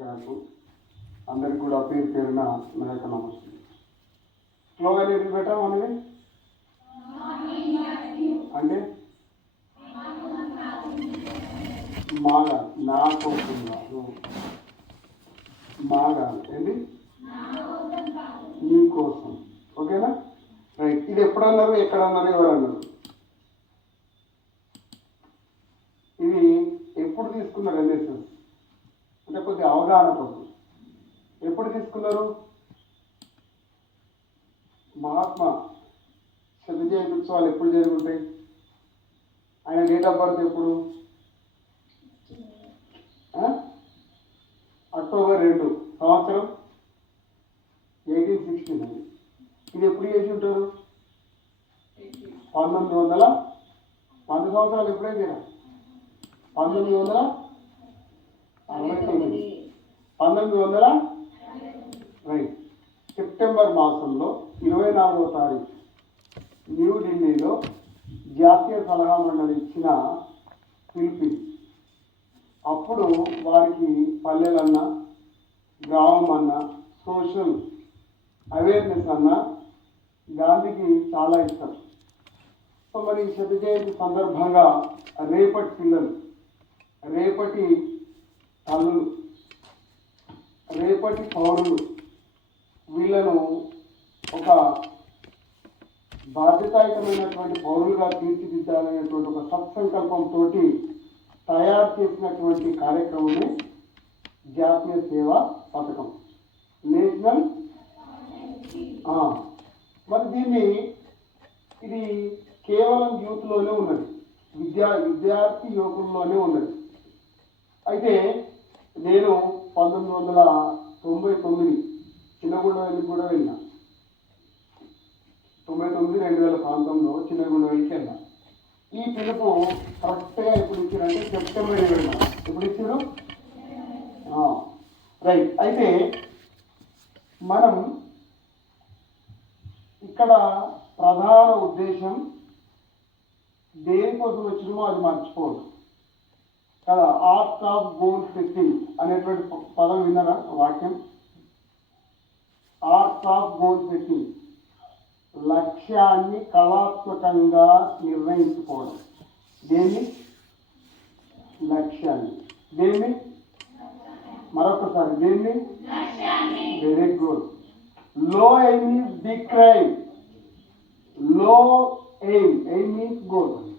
గారు అందరికి కూడా పేరు పేరున నా యొక్క నమస్తే స్లోగన్ ఏంటి పెట్టాం అంటే? మాగ నా కోసం కాదు మాగ ఏంటి? నీ కోసం ఓకేనా? రైట్ ఇది ఎప్పుడు అన్నారు ఎక్కడ అన్నారు ఎవరన్నారు? ఇది ఎప్పుడు తీసుకున్నారు? ఎన్ఎస్ఎస్ అంటే కొద్దిగా అవగాహన కోసం ఎప్పుడు తీసుకున్నారు? మహాత్మా శత జయంతి ఉత్సవాలు ఎప్పుడు జరుగుతాయి? ఆయన డేట్ ఆఫ్ బర్త్ ఎప్పుడు? అక్టోబర్ రెండు సంవత్సరం ఎయిటీన్ సిక్స్టీన్ అది ఇది ఎప్పుడు చేసి ఉంటారు? పంతొమ్మిది వందల వంద సంవత్సరాలు ఎప్పుడైతే? పంతొమ్మిది వందల పంతొమ్మిది వందల రైట్. సెప్టెంబర్ మాసంలో ఇరవై నాలుగో తారీఖు న్యూఢిల్లీలో జాతీయ సలహా మండలి ఇచ్చిన పిలిపి. అప్పుడు వారికి పల్లెలన్నా గ్రామం అన్న సోషల్ అవేర్నెస్ అన్న గాంధీకి చాలా ఇష్టం. సో మరి ఈ శత జయంతి సందర్భంగా రేపటి పిల్లలు రేపటి తల్లులు రేపటి పౌరులు వీళ్ళను ఒక బాధ్యతాయుతమైనటువంటి పౌరులుగా తీర్చిదిద్దాలనేటువంటి ఒక సత్సంకల్పంతో తయారు చేసినటువంటి కార్యక్రమమే జాతీయ సేవా పథకం. నేషనల్? మరి దీన్ని ఇది కేవలం యూత్లోనే ఉన్నది. విద్యా విద్యార్థి యువకుల్లోనే ఉన్నది. అయితే నేను పంతొమ్మిది వందల తొంభై తొమ్మిది చిన్నగుండవెల్లి కూడా వెళ్ళిన. తొంభై తొమ్మిది రెండు వేల ప్రాంతంలో చిన్నగుండవెల్లికి వెళ్ళిన. ఈ పిలుపు కరెక్ట్గా ఎప్పుడు ఇచ్చారంటే సెప్టెంబర్ ఇరవై ఎప్పుడు ఇచ్చారు? రైట్ అయితే మనం ఇక్కడ ప్రధాన ఉద్దేశం దేనికోసం వచ్చినమో అది మర్చిపోదు కదా ఆర్ట్ ఆఫ్ గోల్ సెట్టింగ్ అనేటువంటి ప- పదం విన్నారా? వాక్యం? Art of goal setting. లక్ష్యాన్ని కళాత్మకంగా నిర్ణయించుకోవడం. దేన్ని? లక్ష్యాన్ని. దేన్ని? మరొకసారి దేన్ని? Very good. Low aim is big crime. Low aim aim is goal.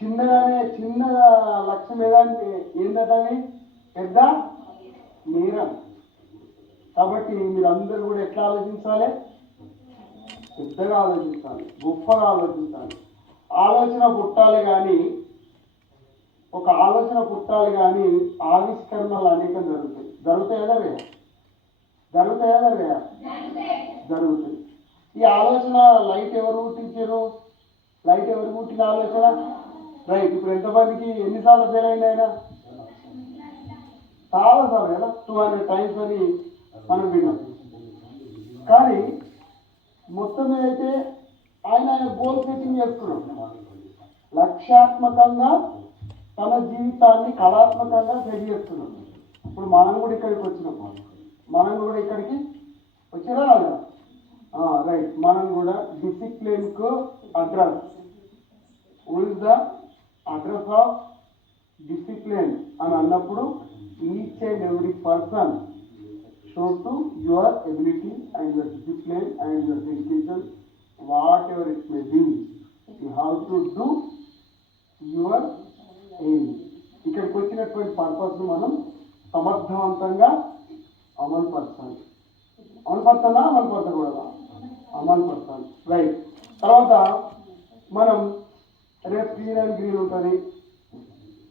చిన్నగానే చిన్న లక్ష్యం ఏదంటే ఏంటంటే పెద్ద నేరం. కాబట్టి మీరందరూ కూడా ఎట్లా ఆలోచించాలి? పెద్దగా ఆలోచించాలి గొప్పగా ఆలోచించాలి. ఆలోచన పుట్టాలి కానీ ఒక ఆలోచన పుట్టాలి కానీ ఆవిష్కరణలు అనేకం జరుగుతాయి. జరుగుతాయా రే జరుగుతాయా రే జరుగుతాయి. ఈ ఆలోచన లైట్ ఎవరు పుట్టించారు లైట్ ఎవరు పుట్టిన ఆలోచన? రైట్ ఇప్పుడు ఎంతమందికి ఎన్నిసార్లు ఫెయిల్ అయింది ఆయన? చాలా కదా టూ హండ్రెడ్ టైమ్స్ అని మనం విన్నాం. కానీ మొత్తం అయితే ఆయన ఆయన గోల్ సెట్టింగ్ చేసుకున్నాం లక్ష్యాత్మకంగా తన జీవితాన్ని కళాత్మకంగా సెట్ చేస్తున్నాం ఇప్పుడు మనం కూడా ఇక్కడికి వచ్చినాం. మనం కూడా ఇక్కడికి వచ్చినా రైట్ మనం కూడా డిసిప్లిన్కు అడ్రస్ ఉల్ ద అడ్రస్ ఆఫ్ డిసిప్లిన్ అని అన్నప్పుడు each and every person show to your ability and your discipline and your dedication whatever it may be you have to do your aim ఇక్కడికి వచ్చినటువంటి పర్పస్ను మనం సమర్థవంతంగా అమలు పరచాలి అమలు పరచాలా అమలు పరచకూడదా అమలు పరచాలి రైట్ తర్వాత మనం రేపు క్లీన్ అండ్ గ్రీన్ ఉంటుంది.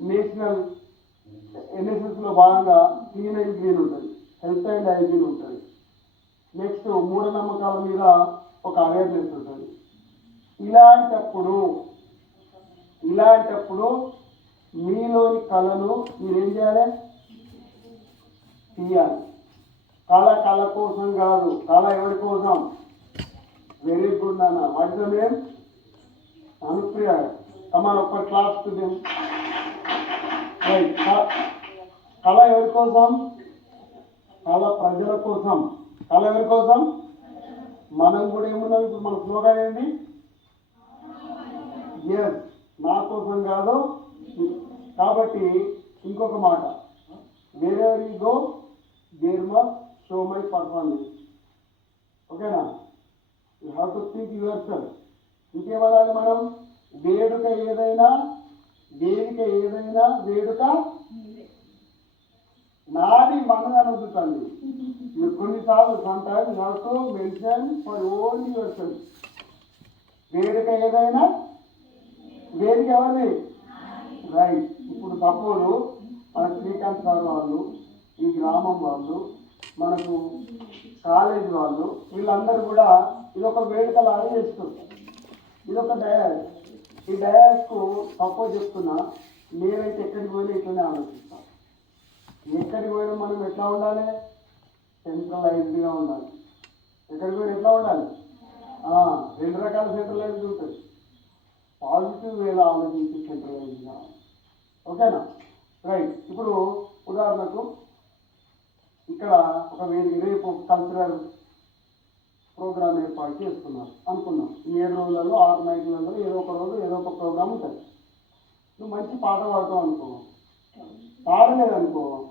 నేషనల్ ఎన్ఎస్ఎస్లో భాగంగా క్లీన్ అండ్ గ్రీన్ ఉంటుంది. హెల్త్ అండ్ హైజీన్ ఉంటుంది. నెక్స్ట్ మూఢనమ్మకాల మీద ఒక అవేర్నెస్ ఉంటుంది. ఇలాంటప్పుడు ఇలాంటప్పుడు మీలోని కళను మీరేం చేయాలి? తీయాలి. కళ కళ కోసం కాదు కళ ఎవరి కోసం? వెరీ గుడ్ నాన్న. What name? Anupriya. Come on ఒక్క క్లాస్ టు దెమ్ రైట్ కళ ఎవరి కోసం? కళ ప్రజల కోసం. కళ ఎవరి కోసం? మనం కూడా ఏమున్నాం? ఇప్పుడు మన స్లోగా ఏంటి? ఎస్ నా కోసం కాదు. కాబట్టి ఇంకొక మాట. వేరే go there must show my performance ఓకేనా you have to think yourself ఇంకేమనాలి మనం? వేడుక ఏదైనా వేదిక ఏదైనా వేడుక నాది మనది అనుకుంటుంది మీరు కొన్నిసార్లు you have to mention for only yourself వేడుక ఏదైనా వేదిక ఎవరిది? రైట్ ఇప్పుడు సపోజ్ మన శ్రీకాంత్ సార్ వాళ్ళు ఈ గ్రామం వాళ్ళు మనకు కాలేజ్ వాళ్ళు వీళ్ళందరూ కూడా ఇది ఒక వేడుక లాగా చేస్తారు ఇది ఒక డయాస్ ఈ డయాస్కు సపోజ్ చెప్తున్నా నేనైతే ఎక్కడికి పోయినా ఇట్లనే ఆలోచిస్తాను ఎక్కడికి పోయినా మనం ఎట్లా ఉండాలి? సెంట్రలైజ్డ్గా ఉండాలి. ఎక్కడికి పోయినా ఎట్లా ఉండాలి? రెండు రకాల సెంట్రలైజ్డ్ ఉంటుంది పాజిటివ్ వేలో ఆలోచించి సెంట్రలైజ్డ్గా ఓకేనా? రైట్ ఇప్పుడు ఉదాహరణకు ఇక్కడ ఒక వేదిక రేపు కల్చరల్ ప్రోగ్రామ్ ఏర్పాటు చేస్తున్నారు. అనుకున్నాం. ఏడు రోజులలో ఆరు నైట్లలో ఏదో ఒక రోజు ఏదో ఒక ప్రోగ్రామ్ ఉంటుంది. నువ్వు మంచి పాట పాడతావు అనుకో. పాడలేదనుకో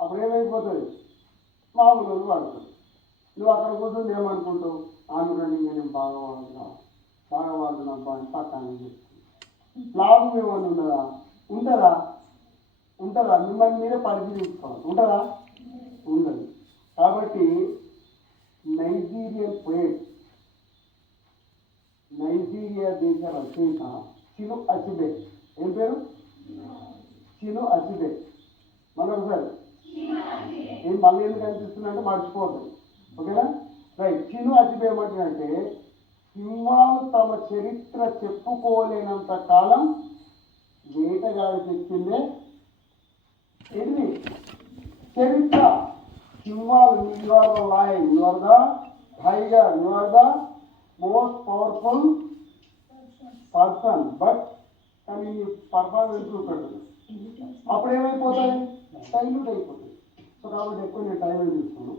అప్పుడు ఏమైపోతుంది? మామూలు రోజు పాడుతుంది నువ్వు అక్కడ కూర్చొని ఏమనుకుంటావు? ఆనురండి నేను బాగా వాడుతున్నా బాగా వాడుతున్నా అబ్బా అని పక్కన లాభం ఏమన్నా ఉండదా ఉంటుందా? ఉంటుందా? మిమ్మల్ని మీరే పరిశీలించుకోవాలి. ఉంటుందా? ఉండదు. కాబట్టి నైజీరియన్ పోయేట్ నైజీరియా దేశ రచయిత చిను అచిబే ఏం పేరు చిను అచిబే మళ్ళీ ఒకసారి ఏం మళ్ళీ ఎందుకు అనిపిస్తుంది అంటే మర్చిపోవద్దు ఓకేనా రైట్ చిను అచిబే ఏమంటాడంటే సింహాలు తమ చరిత్ర చెప్పుకోలేనంత కాలం వేటగాడి చెప్పిందే ఏంటి చరిత్ర సింహాలు you are the lion you are the tiger you are the most powerful person but కానీ పర్ఫార్మెన్స్ చూపెట్టదు అప్పుడు ఏమైపోతాయి? డైల్యూట్ అయిపోతుంది సో కాబట్టి ఎక్కువ నేను టైం తీసుకున్నాను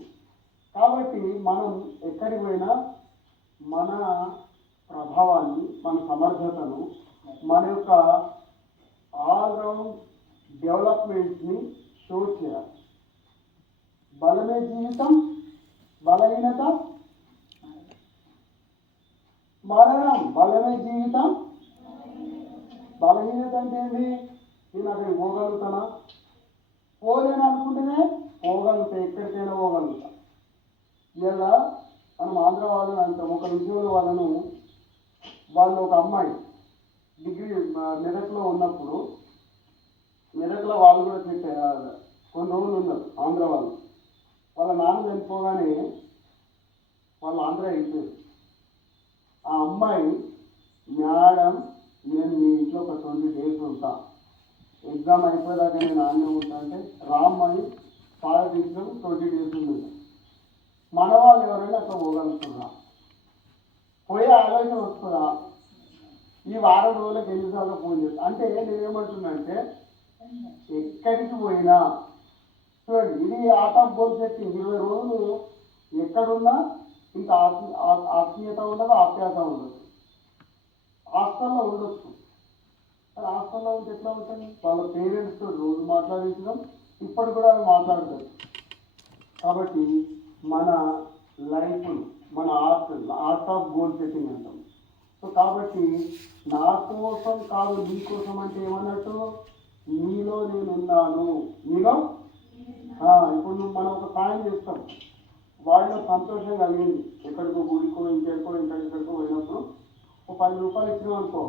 కాబట్టి మనం ఎక్కడికి పోయినా మన ప్రభావాన్ని మన సమర్థతను మన యొక్క ఆల్రౌండ్ డెవలప్మెంట్ని షో చేయాలి. బలమే జీవితం బలహీనత మరణం బలమే జీవితం. బలహీనత అంటే ఏంటి నేను అక్కడికి పోగలుగుతానా? పోలేను అనుకుంటేనే పోగలుగుతా ఎక్కడికైనా పోగలుగుతా. ఇలా మనం ఆంధ్ర వాళ్ళని అంటాం ఒక ఉద్యోగుల వాళ్ళను. వాళ్ళు ఒక అమ్మాయి డిగ్రీ మెదక్లో ఉన్నప్పుడు మెదక్లో వాళ్ళు కూడా చెప్పారు కొన్ని రోజులు ఉన్నారు ఆంధ్ర వాళ్ళు. వాళ్ళ నాన్న చనిపోగానే వాళ్ళ ఆంధ్ర అయిపోయారు ఆ అమ్మాయి మేడం నేను మీ ఇంట్లో ఒక ట్వంటీ డేస్ ఉంటా. ఎగ్జామ్ అయిపోయేదాకా నేను ఆన్నే ఉంటా అంటే రామ్మని పాలతీర్థం ట్వంటీ డేస్ ఉంది. మన వాళ్ళు ఎవరైనా అక్కడ పోగలుగుతున్నా పోయే ఆలోచన వస్తుందా? ఈ వారం రోజులకు ఎన్నిసార్లు ఫోన్ చేస్తా? అంటే నేనేమంటున్నా అంటే ఎక్కడికి పోయినా చూడండి ఇది ఆట గోల్ సెట్టింగ్ ఇరవై రోజులు ఎక్కడున్నా ఇంత ఆత్మీయత ఉండదు ఆప్యాయత ఉండదు. హాస్టల్లో ఉండొచ్చు. కానీ హాస్టల్లో ఉంటే ఎట్లా ఉంటుంది? వాళ్ళ పేరెంట్స్తో రోజు మాట్లాడించడం ఇప్పటికి కూడా అవి మాట్లాడతారు కాబట్టి మన లైఫ్ మన art art of goal setting అంటాం. సో కాబట్టి నా కోసం కాదు నీ కోసం అంటే ఏమన్నట్టు? నీలో నేను ఉన్నాను నీలో ఇప్పుడు నువ్వు మనం ఒక సాయం చేస్తాం. వాళ్ళలో సంతోషం కలిగింది. ఎక్కడికో గుడికో ఇంకెక్కడికో ఇంకెక్కడికో పోయినప్పుడు ఒక పది రూపాయలు ఇచ్చినాం అనుకో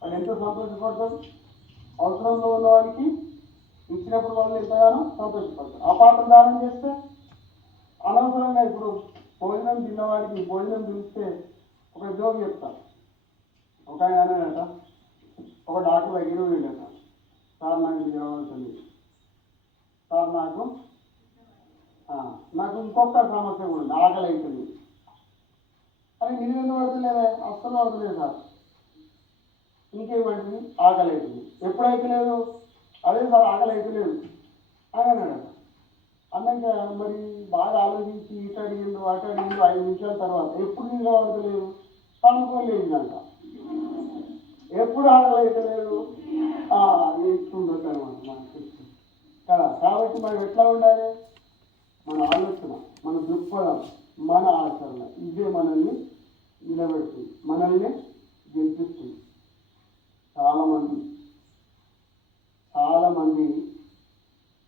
వాళ్ళు ఎంత సంతోషపడతారు అవసరంలో ఉన్న వాడికి ఇచ్చినప్పుడు వాళ్ళు ఎంతగానో సంతోషపడతారు ఆ పాత్ర దానం చేస్తే అనవసరంగా ఇప్పుడు భోజనం తిన్నవాడికి భోజనం పిలిస్తే ఒక జోక్ చెప్తాను ఒక ఆయన అన్నాడట ఒక డాక్టర్ దగ్గర వెళ్ళాట సార్ నాకు ఇది కావాల్సింది. సార్ నాకు నాకు ఇంకొక సమస్య కూడా ఉంది ఆకలి అవుతుంది. అని నేను ఎందుకు పడతలేదే అస్సలు పడతలేదు సార్. ఇంకేమంటుంది ఆకలి అవుతుంది. ఎప్పుడైతే లేదు? అదే సార్ ఆకలి అయితే అని అన్నాడు. అన్నాక మరి బాగా ఆలోచించి ఇటు అడిగిండు అటు అడిగిండు ఐదు నిమిషాల తర్వాత ఎప్పుడు నిద్ర పడతలేదు పనుకోలేదంట ఎప్పుడు ఆకలి ఇస్తుండొచ్చు అనమాట మనకి కదా కాబట్టి మనం ఎట్లా ఉండాలి? మన ఆలోచన మన దృక్పథం మన ఆచరణ. ఇదే మనల్ని నిలబెడుతుంది మనల్ని గెలిపిస్తుంది. చాలామంది చాలామంది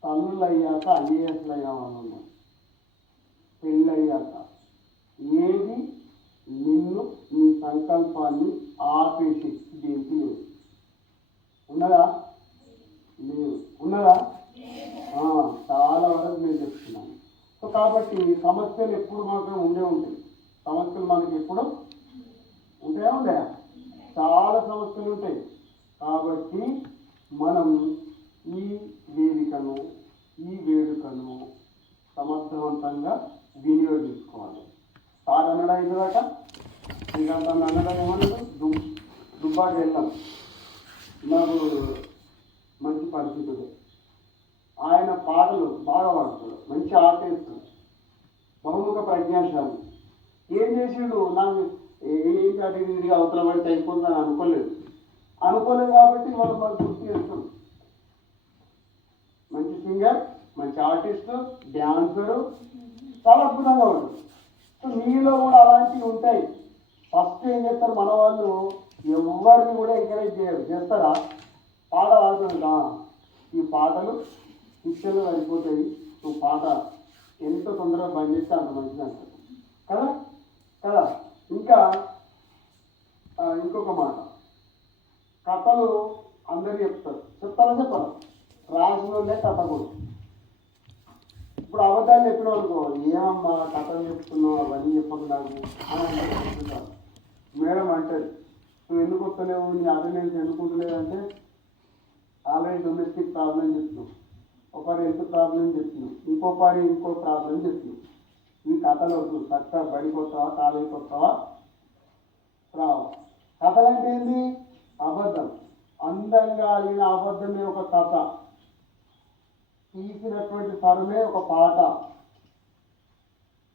తల్లులు అయ్యాక ఐఏఎస్లు అయ్యే వాళ్ళు ఉన్నారు. పెళ్ళి అయ్యాక ఏది నిన్ను నీ సంకల్పాన్ని ఆపే శక్తి దేనికి లేదు ఉన్నదా? లేదు. ఉన్నదా? చాలా వరకు నేను చెప్తున్నాను. సో కాబట్టి సమస్యలు ఎప్పుడు మాత్రం ఉండే ఉంటాయి. సమస్యలు మనకి ఎప్పుడు ఉంటాయా ఉండయా? చాలా సమస్యలు ఉంటాయి. కాబట్టి మనం ఈ వేదికను ఈ వేడుకను సమర్థవంతంగా వినియోగించుకోవాలి. సార్ అన్నడా ఇందాక ఇక అన్న అన్నడా ఏమన్నాడు? దుమ్ దుబ్బాకి వెళ్ళాం. నాకు మంచి పరిస్థితులు ఆయన పాటలు బాగా పాడుతాడు. మంచి ఆర్టిస్ట్. బహుముఖ ప్రజ్ఞాశాలి. ఏం చేసిండు? నాకు ఏంటి అది ఇది అవతల పడితే అయిపోతుందని అనుకోలేదు. అనుకోలేదు కాబట్టి వాళ్ళు మనం గుర్తు చేస్తాం. మంచి సింగర్ మంచి ఆర్టిస్ట్ డ్యాన్సరు చాలా అద్భుతంగా ఉంటుంది సో మీలో కూడా అలాంటివి ఉంటాయి. ఫస్ట్ ఏం చేస్తారు? మన వాళ్ళు ఎవరిని కూడా ఎంకరేజ్ చేయరు. చేస్తారా? పాట పాడుతుందా ఈ పాటలు శిక్షలు అయిపోతాయి నువ్వు పాట ఎంత తొందరగా బంద్ చేస్తే అంత మంచిది అంటారు. కదా? కదా? ఇంకా ఇంకొక మాట. కథలు అందరు చెప్తారు. చెప్తారా చెప్పరు? రాసిన వాళ్ళే కథ కూడా ఇప్పుడు అబద్ధాలు చెప్పిన అనుకో ఏమమ్మా కథలు చెప్తున్నావు? అవన్నీ చెప్పకుండా అని చెప్తుంటారు. మేడం అంటే నువ్వు ఎందుకు వస్తలేవు? నీ అటెండెన్స్ ఎందుకు ఉంటలేదు? అంటే ఆల్రెడీ డొమెస్టిక్ ప్రాబ్లం చెప్తున్నావు పారి ఎంత ప్రాబ్లం చెప్తున్నావు ఇంకో పారి ఇంకో ప్రాబ్లం చెప్తున్నావు ఈ కథలు వద్దు. చక్కగా బడిపోతావా కాలేజీకి వస్తావా? రావు. కథలు అంటే ఏంటి అబద్ధం. అందంగా అలిగిన అబద్ధమే ఒక కథ. తీసినటువంటి స్వరమే ఒక పాట.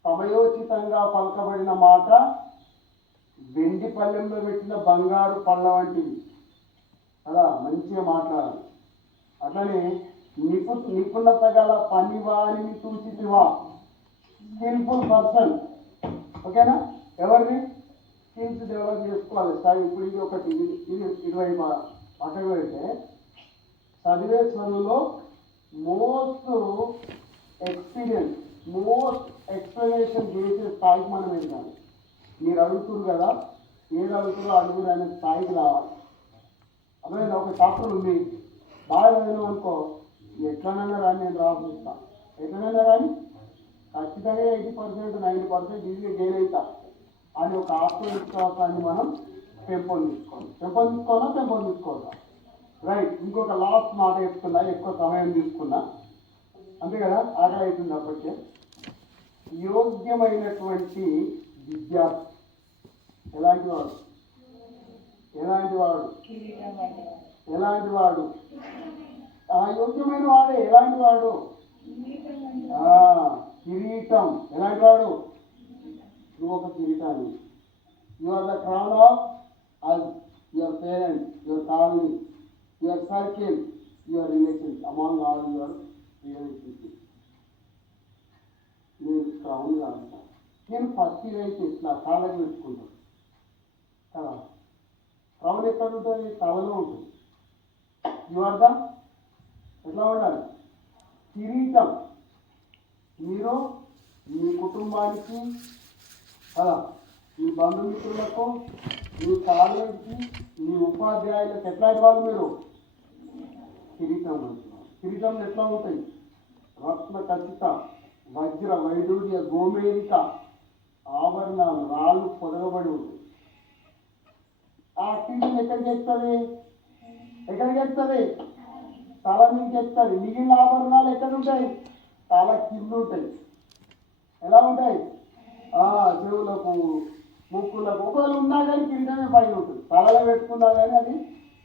సమయోచితంగా పలకబడిన మాట వెండి పళ్ళెంలో పెట్టిన బంగారు పళ్ళ వంటివి కదా? మంచిగా మాట్లాడాలి అట్లనే నిపు నిపుణత గల పని వారిని చూచితివా స్కిల్ఫుల్ పర్సన్ ఓకేనా? ఎవరిని? స్కిల్స్ డెవలప్ చేసుకోవాలి. సార్ ఇప్పుడు ఇది ఒకటి ఇది ఇది ఇటువైపు పక్కకు పెడితే చదివే చదువులో మోస్ట్ ఎక్స్పీరియన్స్ మోస్ట్ ఎక్స్ప్లెనేషన్ చేసే స్థాయికి మనం వెళ్ళాలి. మీరు అడుగుతున్నారు కదా ఏది అడుగుతారో అడుగురు అనే స్థాయికి రావాలి. అదే ఒక చాప్టర్ ఉంది. బాగా చదివినాం అనుకో ఎట్లనైనా రాని నేను రాసిస్తా ఎట్లనైనా రాని ఖచ్చితంగా ఎయిటీ పర్సెంట్ నైంటీ పర్సెంట్ ఈజీగా గెయిన్ అవుతా అని ఒక ఆత్మవిశ్వాసాన్ని మనం పెంపొందించుకోవాలి. పెంపొందించుకోవాలా? పెంపొందించుకోవాలా? రైట్ ఇంకొక లాస్ట్ మాట చెప్తున్నా ఎక్కువ సమయం తీసుకున్నా. అంతే కదా? ఆకలి అవుతుంది అప్పటికే. యోగ్యమైనటువంటి విద్యార్థి. ఎలాంటి వాడు? ఎలాంటి వాడు? ఎలాంటి వాడు? ఆ యోగ్యమైన వాడే ఎలాంటి వాడు? కిరీటం. ఎలాంటి వాడు? నువ్వు ఒక కిరీటాన్ని. You are the crown of us your parents your colony your circle your relations among all your relationship నేను క్రౌన్ కాదు నేను పత్తి రైతు ఇట్లా కాళ్ళకి పెట్టుకుంటాను కదా? క్రౌన్ ఎక్కడ ఉంటుంది? తలలో ఉంటుంది. యు ఆర్ ద ఎట్లా ఉండాలి? కిరీటం. మీరు మీ కుటుంబానికి అలా మీ బంధుమిత్రులకు మీ కాలేజీకి మీ ఉపాధ్యాయులకు ఎట్లాంటి వాళ్ళు మీరు? కిరీటం కిరీటం ఎట్లా ఉంటాయి? రత్న ఖచ్చిత వజ్ర వైడూర్య గోమేరిక ఆభరణాలు రాళ్ళు పొదగబడి ఉంటాయి. ఆ కిరీటం ఎక్కడికి ఎక్కుతుంది? ఎక్కడికి ఎక్కుతుంది? తల మీకు ఎక్కుతుంది మిగిలిన ఆభరణాలు ఎక్కడ ఉంటాయి? తల కింద ఉంటాయి. ఎలా ఉంటాయి? చెవులకు ముక్కులకు. ఒకవేళ ఉన్నా కానీ కిరీటమే పైన ఉంటుంది. తలలో పెట్టుకున్నా కానీ అది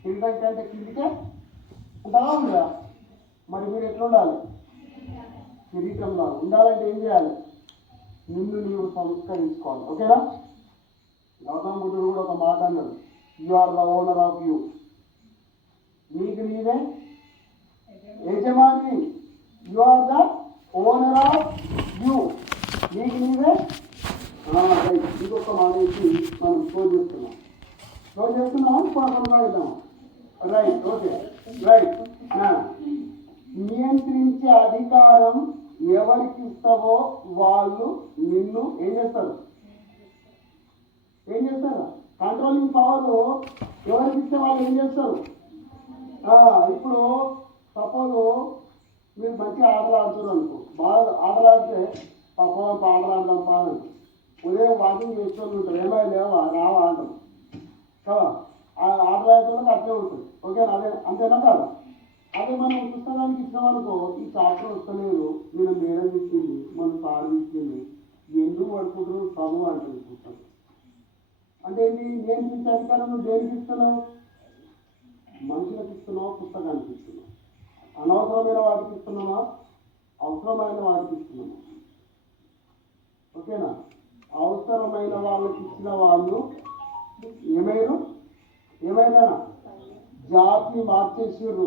కిరీటం కంటే కిందికే ఉంటుందా? ఉందా? మరి మీరు ఎట్లా ఉండాలి? కిరీటంలో. ఉండాలంటే ఏం చేయాలి? నిన్ను నీవు సంస్కరించుకోవాలి. ఓకేనా? గౌతమ్ బుద్ధుడు కూడా ఒక మాట అన్నాడు. You are the owner of you నీకు నీవే యజమాని you are the owner of you నీకు నీవే? రైట్. ఇంకొక మాట ఇచ్చి మనం క్లోజ్ చేస్తున్నాం. క్లోజ్ చేస్తున్నాం ఇప్పుడు కొనసాగిద్దాం రైట్ ఓకే రైట్ నియంత్రించే అధికారం ఎవరికి ఇస్తావో వాళ్ళు నిన్ను ఏం చేస్తారు? ఏం చేస్తారు? కంట్రోలింగ్ పవర్ ఎవరికి ఇస్తే వాళ్ళు ఏం చేస్తారు? ఇప్పుడు సపోజ్ మీరు మంచి ఆటలు ఆడుతున్నారు అనుకో. బాగా ఆటలు ఆడితే పాప ఆటలు ఆడదాం బాగా ఉదయం వాకింగ్ చేసుకొని ఉంటారు. ఏమైనా లేవా? రావా అంటాం కదా? ఆ ఆటలు ఆడేటోళ్ళకి అట్లే ఉంటుంది. ఓకేనా అదే అంతేనా కాదు? అదే మనం పుస్తకానికి ఇచ్చినామనుకో ఈ చాప్టర్ వస్తలేదు. నేను మేడం ఇచ్చింది మన సార్ ఇచ్చింది ఎందుకు పడుకుంటారు? చదువు అంటుంది పుస్తకం. అంటే ఏంటి నేను అధికారం నువ్వు దేనికి ఇస్తున్నావు? మనుషులకు ఇస్తున్నావు? పుస్తకానికి ఇస్తున్నావు? అనవసరమైన వాటికి ఇస్తున్నామా? అవసరమైన వాటికి ఇస్తున్నామా? ఓకేనా? అవసరమైన వాళ్ళకి ఇచ్చిన వాళ్ళు ఏమైనా ఏమైనా జాతి మార్చేసారు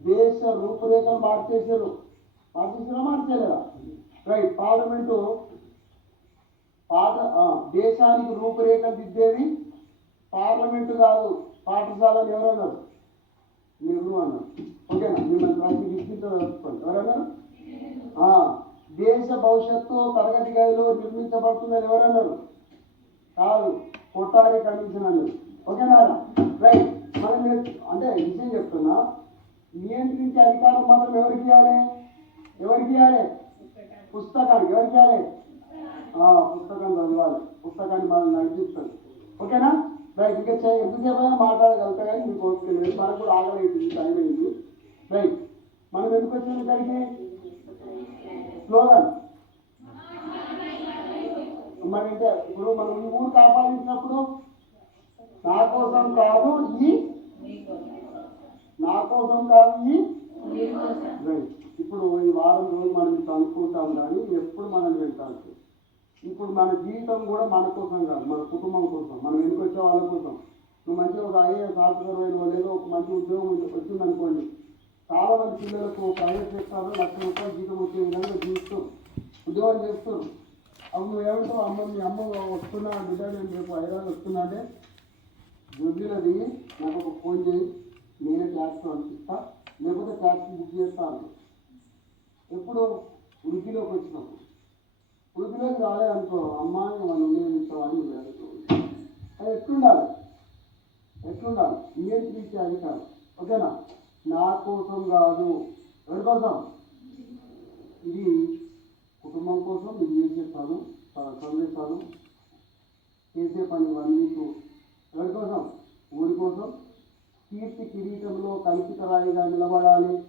దేశ రూపురేఖలు మార్చేసారు మార్చేసారా మార్చలేదా రైట్ పార్లమెంటు పాట దేశానికి రూపురేఖలు దిద్దేది? పార్లమెంటు కాదు పాఠశాలలు ఎవరన్నారు? మీరు అన్న ఓకేనా? మిమ్మల్ని ప్రతి విద్యుత్ తెలుసుకోండి దేశ భవిష్యత్తు తరగతి గదిలో నిర్మించబడుతుందని ఎవరన్నారు? కాదు కొట్టాలి కమిషన్ అన్నారు. ఓకేనా? రైట్. మనం అంటే విషయం చెప్తున్నా. నియంత్రించే అధికారం మాత్రం ఎవరికి ఇవ్వాలి? ఎవరికి ఇవ్వాలి? పుస్తకానికి. ఎవరికి ఇవ్వాలి? పుస్తకం చదవాలి. పుస్తకాన్ని మనం నడిపిస్తుంది ఓకేనా? రైట్ ఇంకా చే- ఎంతసేపు అయినా మాట్లాడగలుగుతా కానీ మీకు ఓపిక లేదు మనకు కూడా అవుతుంది టైం అయింది రైట్. మనం ఎందుకు వచ్చింది ఇక్కడికి? స్లోగన్. మరి అంటే ఇప్పుడు మనం ఈ ఊరు కాపాడించినప్పుడు నా కోసం కాదు ఈ నా కోసం కాదు ఈ రైట్. ఇప్పుడు ఈ వారం రోజులు మనం అనుకుంటాం కానీ ఎప్పుడు మనం వెళ్తాం ఇప్పుడు మన జీవితం కూడా మన కోసం కాదు మన కుటుంబం కోసం. మనం ఎందుకు వచ్చే వాళ్ళ కోసం. నువ్వు మంచిగా ఒక ఐఏఎస్ ఆఫీసర్ అయిన లేదో ఒక మంచి ఉద్యోగం వచ్చింది అనుకోండి. చాలా మంది పిల్లలకు ప్రైవేట్ చేస్తారు లక్ష రూపాయలు జీతం వచ్చే విధంగా జీవిస్తూ ఉద్యోగం చేస్తారు అప్పుడు నువ్వు ఏమంటావు? అమ్మ మీ అమ్మ వస్తున్నా బిడ్డ నేను రేపు హైదరాబాద్ వస్తున్నా అంటే దుడ్డిలో దిగి నాకు ఒక ఫోన్ చేయి నేనే ట్యాక్స్ పంపిస్తా లేకపోతే ట్యాక్సీ బుక్ చేస్తాను ఎప్పుడు వృద్ధిలోకి వచ్చినప్పుడు. వృద్ధిలోకి రాలేదనుకో అమ్మాయి మనం నేను అది ఎట్లుండాలి? ఎట్లుండాలి? నియంత్రించే అధికారం? ఓకేనా? నా కోసం కాదు. ఎవరి కోసం? ఇది కుటుంబం కోసం నేను చేసే పదం చదివే చేసే పని వన్ వీక్ ఎవరి కోసం? ఊరి కోసం. కీర్తి కిరీటంలో కల్పిత రాయిగా నిలబడాలి.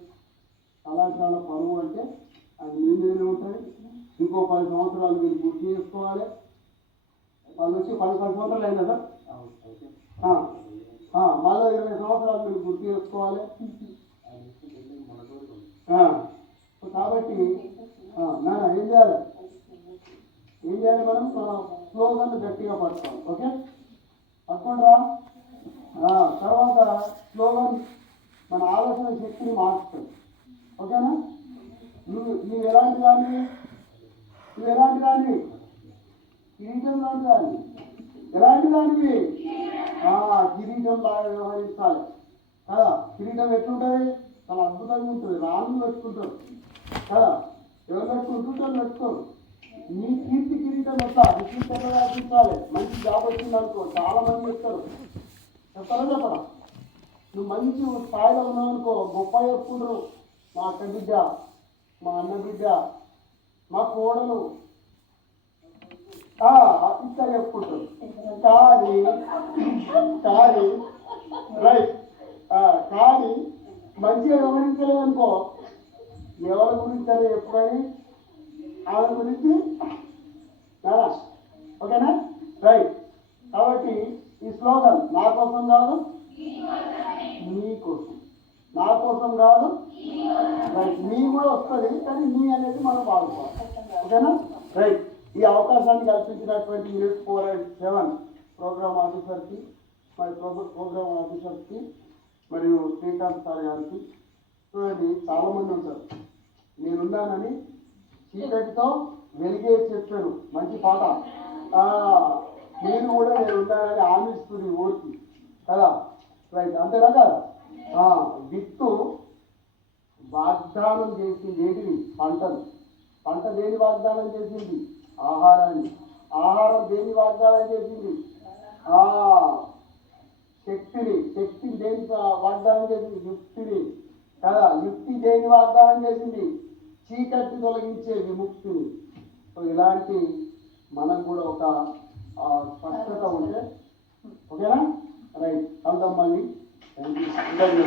కళాశాల పరువు అంటే అది మీ మీదనే ఉంటుంది. ఇంకో పది సంవత్సరాలు మీరు గుర్తు చేసుకోవాలి. వాళ్ళు వచ్చి పది పది సంవత్సరాలు అయినా కదా మళ్ళీ ఇరవై సంవత్సరాలు మీరు గుర్తు చేసుకోవాలి. కాబట్టి నాన్న ఏం చేయాలి? ఏం చేయాలి మనం? స్లోగన్ గట్టిగా పట్టుకోవాలి ఓకే? పట్టుకుంటారా తర్వాత స్లోగన్ మన ఆలోచన శక్తిని మార్చుతుంది ఓకేనా? నువ్వు నువ్వు ఎలాంటి దాన్ని ఎలాంటి దాన్ని కిరీటం లాంటి దాన్ని ఎలాంటి దానివి కిరీటం బాగా వ్యవహరించాలి కదా? కిరీటం ఎట్లుంటుంది? చాలా అద్భుతంగా ఉంటుంది. రాళ్ళు పెట్టుకుంటారు. కదా? ఎవరు పెట్టుకుంటుంటారు పెట్టుకోరు. నీ కీర్తి కిరీటం ఎట్లా కీర్తి మంచి జాబ్ వచ్చింది అనుకో. చాలా మంది చెప్తారు చెప్తారా చెప్పరా నువ్వు మంచి స్థాయిలో ఉన్నావు అనుకో. గొప్ప చెప్పుకుంటారు. మా అక్క బిడ్డ మా అన్న బిడ్డ మా కోడలు ఆ, ఇట్లా చెప్పుకుంటారు కానీ కానీ రైట్. కానీ మంచిగా గమనించలేదు అనుకో ఎవరి గురించి అని చెప్పుకొని ఆమె గురించి కదా ఓకేనా? రైట్. కాబట్టి ఈ స్లోగన్ నా కోసం కాదు నీ కోసం. నా కోసం కాదు. రైట్ మీ కూడా వస్తుంది కానీ మీ అనేది మనం వాడుకోవాలి ఓకేనా? రైట్ ఈ అవకాశాన్ని కల్పించినటువంటి news four and seven program ఆఫీసర్కి మరి ప్రోగ్రామ్ ఆఫీసర్కి మరియు శ్రీకాంత్ సార్ గారికి చూడండి చాలామంది ఉంటారు. నేనున్నానని చీకటితో వెలిగే చెప్పారు. మంచి పాట. నేను కూడా నేను ఉన్నానని ఆమిస్తుంది ఊరికి కదా? రైట్ అంతేనా కదా? విత్తు వాగ్దానం చేసింది ఏంటిది పంటను. పంట దేని వాగ్దానం చేసింది? ఆహారాన్ని. ఆహారం దేని వాగ్దానం చేసింది? ఆ శక్తిని. శక్తిని దేని వాగ్దానం చేసింది? యుక్తిని. కదా? యుక్తి దేని వాగ్దానం చేసింది? చీకటి తొలగించే విముక్తిని. సో ఇలాంటి మనకు కూడా ఒక స్పష్టత ఉంటే. ఓకేనా? రైట్. కలుద్దాం మళ్ళీ. Thank you